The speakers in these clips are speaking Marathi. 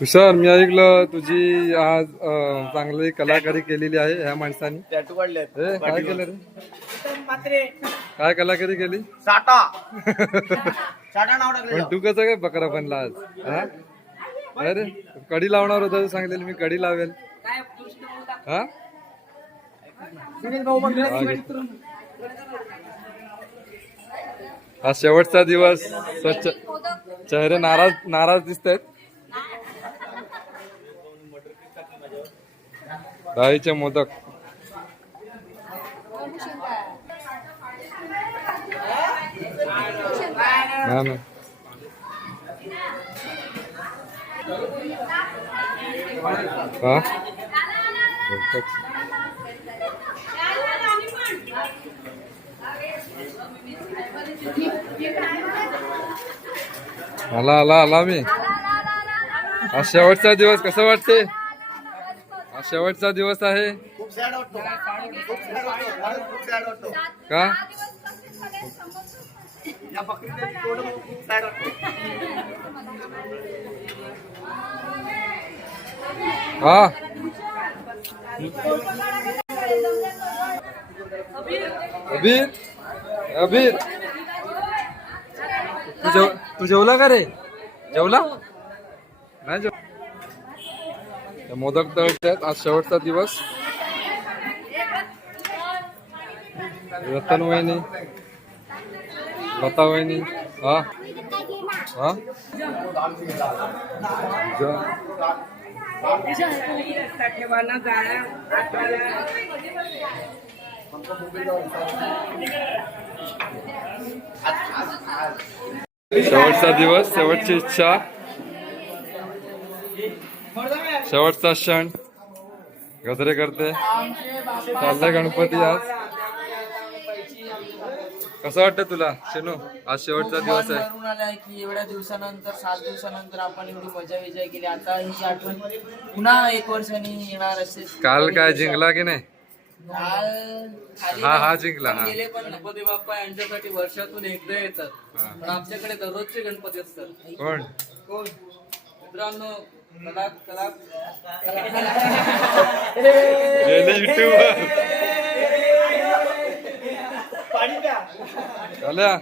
तुषार, मी ऐकलं तुझी आज चांगली कलाकारी केलेली आहे ह्या माणसाने. टॅटू काढलेत. काय केलं रे? काय कलाकारी केली? साटा साटा नाव टाकलं. पण तू कसं काय बकरा बनला आज? हा? अरे कडी लावणार होता तू, सांगलेली मी कडी लावेल. हा? हा शेवटचा दिवस. स्वच्छ चेहरे नाराज नाराज दिसत आहेत. डाळीचे मोदक. ना ना. हा? आला आला आला मी. आज शेवटचा दिवस. कसं वाटते? आज शेवटचा दिवस आहे. खूप सॅड वाटतो. खूप सॅड वाटतो. का? या बकरीला तोडून खूप सॅड वाटतो. हा? अबीर अबीर तू जेवला का रे? जेवला नाही? मोदक तळतात. आज शेवटचा दिवस. रतन वहिनी, लता वहिनी. हा हा शेवटचा दिवस, शेवटची इच्छा, शेवटचा क्षण. गजरे करते. चाललाय गणपती आज. कसं वाटतं तुला शेनू? आज शेवटचा दिवस आहे. की एवढ्या दिवसानंतर 7 दिवसानंतर आपण एवढी मजा विजय केली. आता ही आठवण पुन्हा 1 वर्षांनी येणार असेल. काल काय जिंकला की नाही? हा जिंकला. हा गेले पण गणपती बाप्पा यांच्यासाठी वर्षातून एकदा येतात. पण आमच्याकडे दररोजचे गणपती असतात. कोण? मित्रांनो, कला कला झाल्या.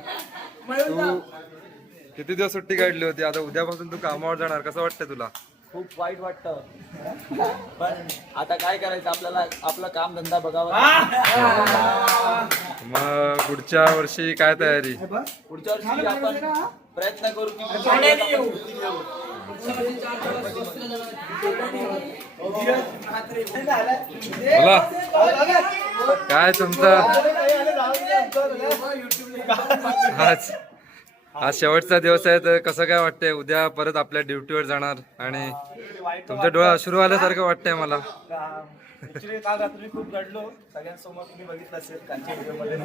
तू किती दिवस सुट्टी काढली होती? आता उद्यापासून तू कामावर जाणार. कसं वाटतं तुला? खूप वाईट वाटतं, पण आता काय करायचं, आपल्याला आपलं काम धंदा बघावा. मग पुढच्या वर्षी काय तयारी? पुढच्या वर्षी आपण प्रयत्न करू की बोला काय तुमचं? आज शेवटचा दिवस आहे, तर कसं काय वाटतंय? उद्या परत आपल्या ड्युटीवर जाणार आणि तुमच्या डोळ्यात अश्रू आल्यासारखं वाटतंय मला. ऍक्च्युली काल रात्री खूप रडलो सगळ्यांसमोर, तुम्ही बघितलं असेल कालच्या व्हिडिओमध्ये.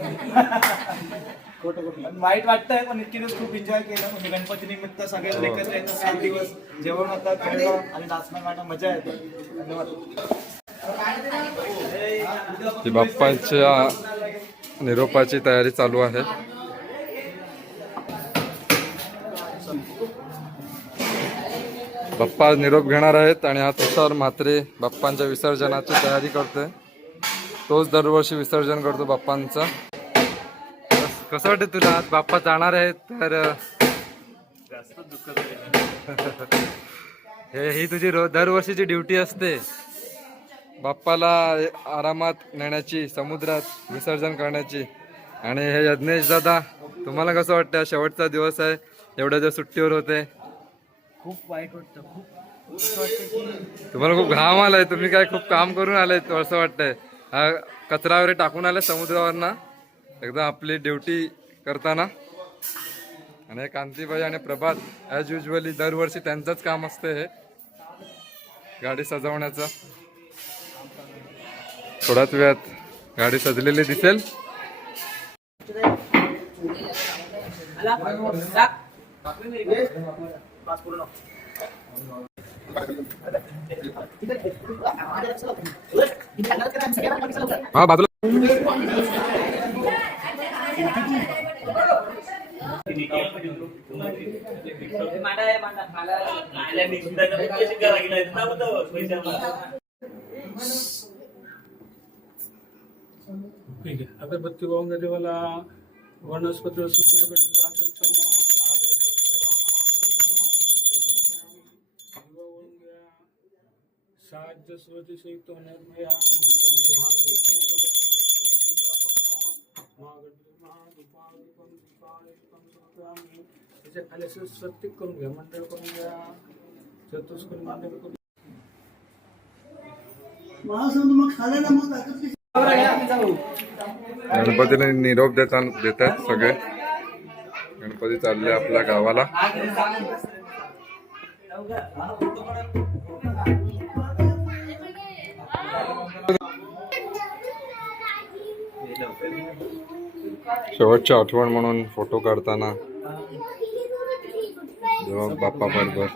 पण वाईट वाटतंय, पण इतके दिवस खूप एन्जॉय केलं. म्हणजे गणपती निमित्त सगळे एकत्र येतात. 7 दिवस जेवण होतं, खेळणं आणि नाचणं गाणं मजा येते. धन्यवाद. बाप्पांच्या निरोपाची तयारी चालू आहे. बाप्पा निरोप घेणार आहेत आणि हा तुषार म्हात्रे बाप्पांच्या विसर्जनाची तयारी करतोय. तोच दरवर्षी विसर्जन करतो बाप्पांचं. कसं वाटतं तुला? आज बाप्पा जाणार आहेत तर ही तुझी दरवर्षीची ड्युटी असते, बाप्पाला आरामात नेण्याची, समुद्रात विसर्जन करण्याची. आणि हे यज्ञेश दादा, तुम्हाला कसं वाटतं? शेवटचा दिवस आहे, एवढ्या दिवस सुट्टीवर होते. खूप वाईट वाटतं. खूप वाटतं की तुम्हाला खूप घाम आलाय. तुम्ही काय खूप काम करून आलाय असं वाटतंय. हा कचरा वगैरे टाकून आलाय समुद्रावर ना, एकदम आपली ड्युटी करताना. आणि कांतीबाई आणि प्रभात ॲज युजली दरवर्षी त्यांचंच काम असतं हे गाडी सजवण्याचं. थोड्याच वेळात गाडी सजलेली दिसेल. हा बाजूला ठीक आहे. अगरबत्ती वाहून द्या देवाला. वनस्पती साज्यस्वती सहित निर्मया त्याच्या खाली असं स्वस्तिक करून घ्या, मंडळ करून घ्या, चतुष्कोन मंडळ करून गणपतीने निरोप देतात सगळे. गणपती चालले आपल्या गावाला. शेवटची आठवण म्हणून फोटो काढताना जेव्हा बाप्पा बरोबर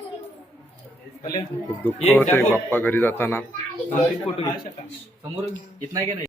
खूप दुःख होते बाप्पा घरी जाताना. समोर येत नाही का नाही.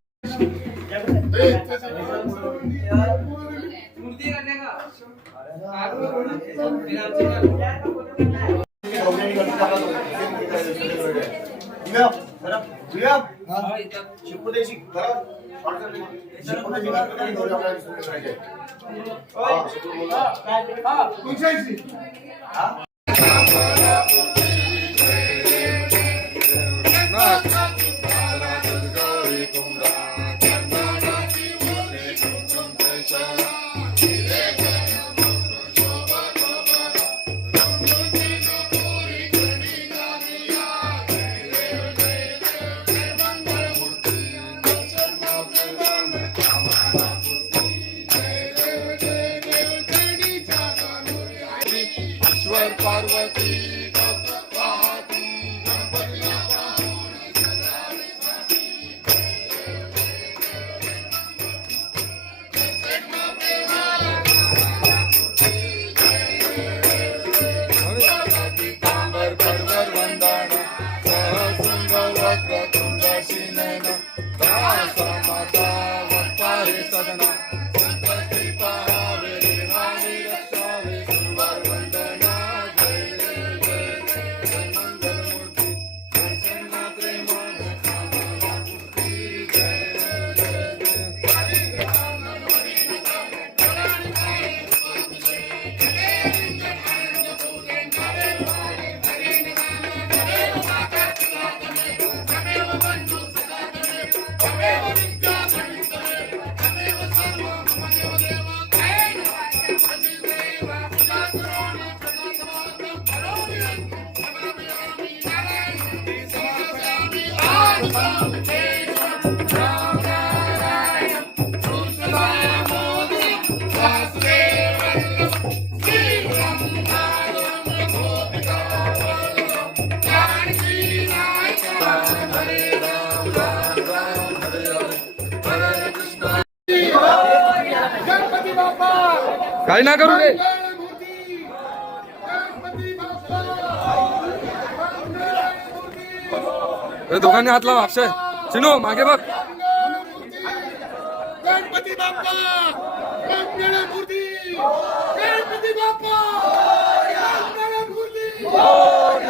काही ना करू रे. दोघांनी हात लावा. अक्षय चिनो मागे बघ. गणपती बाप्पा मूर्ती, गणपती बाप्पा मूर्ती,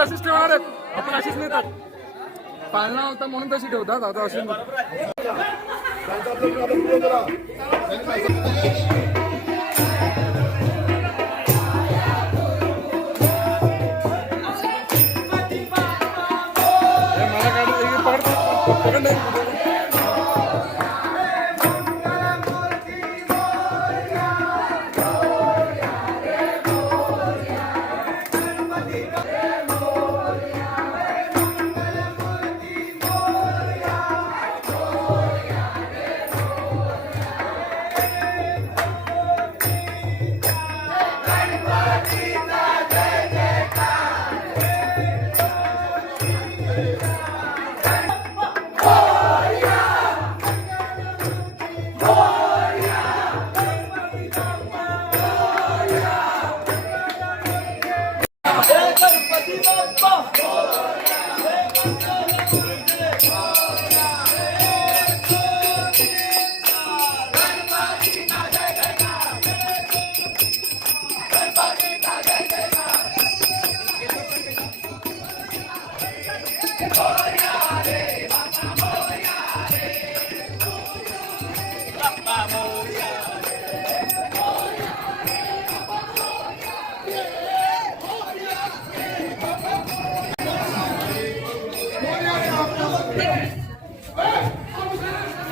अशीच ठेवणार आहेत आपण. अशीच नेतात. पाळणा होता म्हणून तशी ठेवतात. आता अशी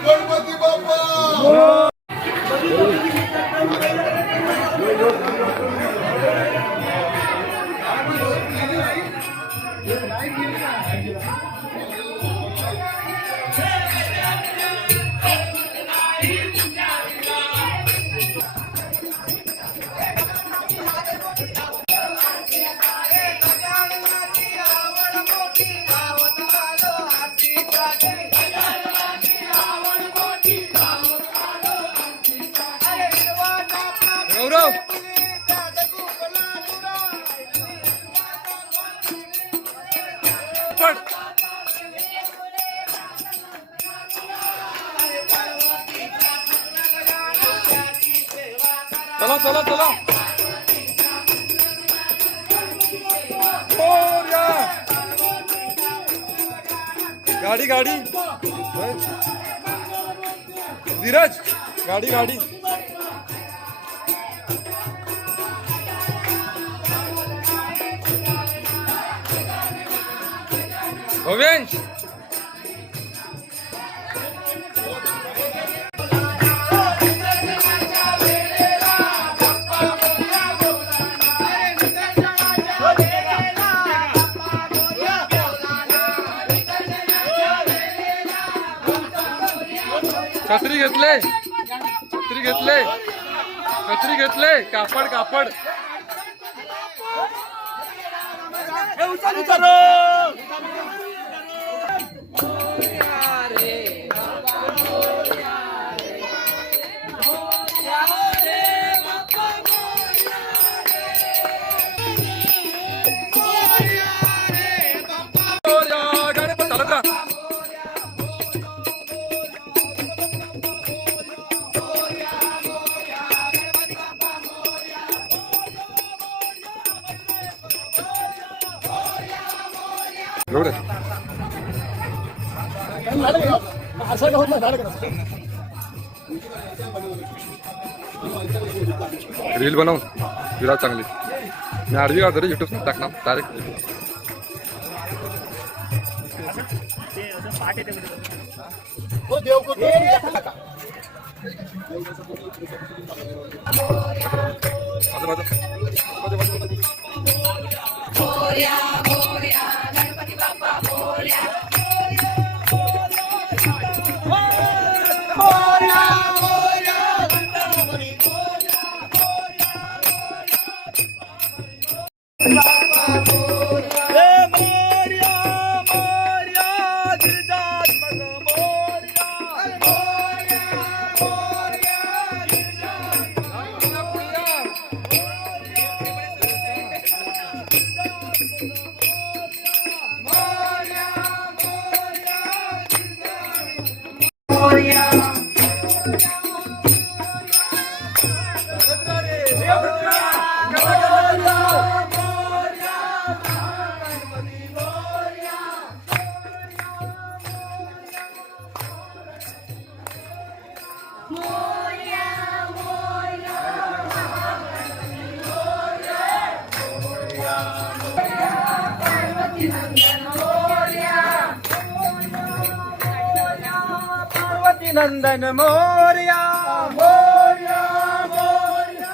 गणपती बाप्पा गौरव पड. चला चला चला मोरया. गाडी गाडी धीरज गाडी गाडी भवेश छत्री घेतले छत्री घेतले छत्री घेतले कापड कापड गणपत चालत राहा. एवढं रील बनवून विराट चांगली मी आडवी का तरी युट्यूब टाकणार डायरेक्ट. नंदन मोरया मोरया मोरया.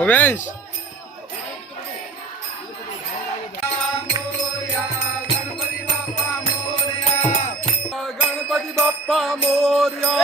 ओवेंश गणपती बाप्पा मोरया.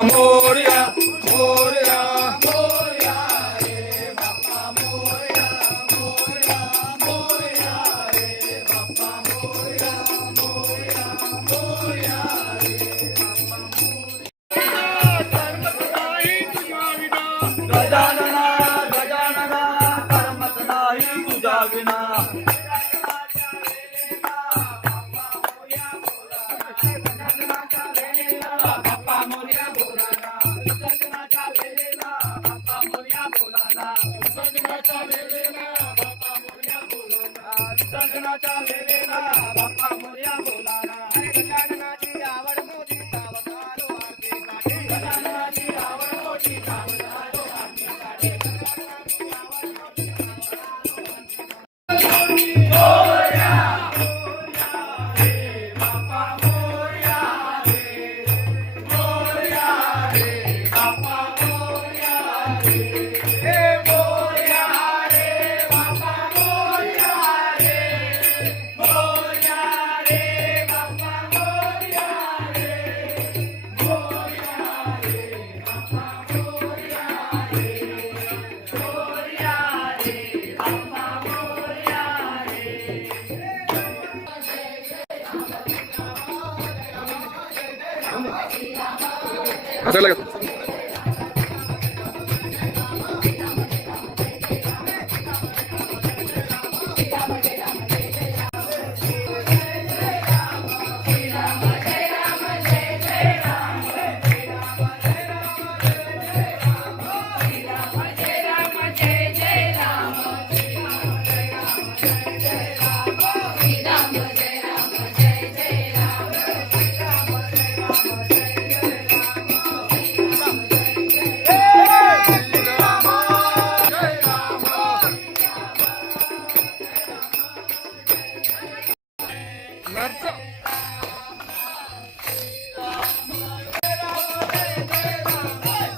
मोरया मोरया मोरया रे बाप्पा मोरया मोरया मोरया रे बाप्पा मोरया मोरया मोरया रे गजानना गजानना करमत नाही तुझ्या विना. आता लगेच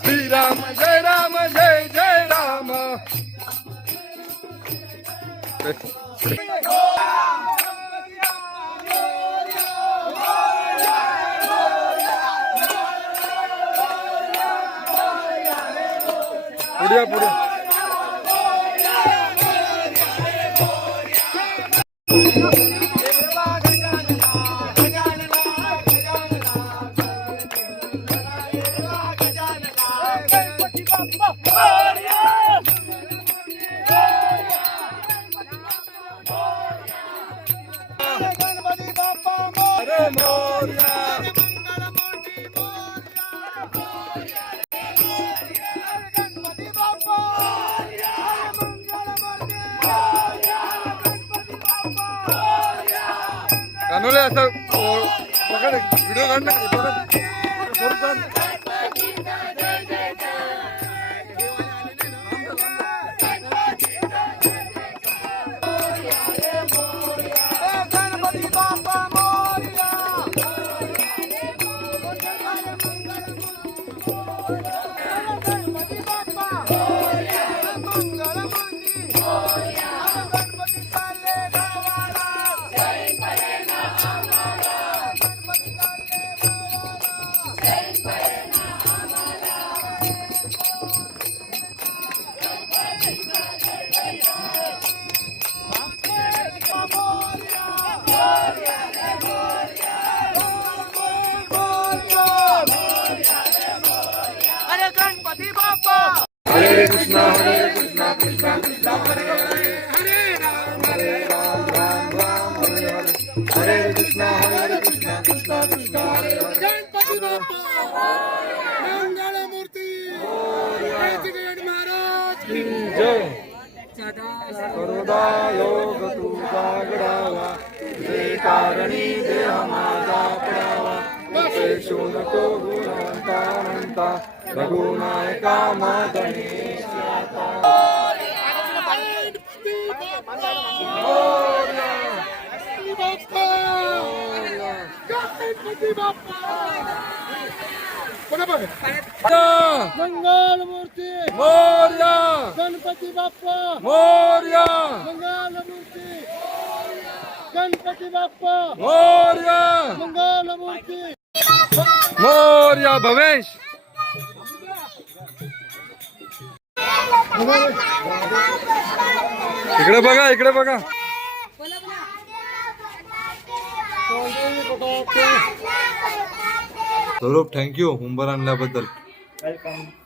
श्रीराम जय राम जय जय राम. पुढे पुढे अरे मोरया. कानोले असं पकड व्हिडिओ काढ ना गणपती बाप्पा मोरया. हरे कृष्णा कृष्णा कृष्णा हरे हरे हरे राम राम राम हरे हरे हरे कृष्णा कृष्णा कृष्णा हरे हरे गणपती बाप्पा मंगल मूर्ती गणपती महाराज की जय सर्वदा योग तुझा घडावा तुझे कारणी देह माझा पडावा अपेक्षू नको गुणवंता म्हणता रघुनायका मदने गणपती बाप्पा बघा मंगल मूर्ती मोरया गणपती बाप्पा मोरया मंगल मूर्ती गणपती बाप्पा मोरया मंगल मूर्ती मोरया भवेश इकडे बघा स्वरूप थँक्यू उंबर आणल्याबद्दल वेलकम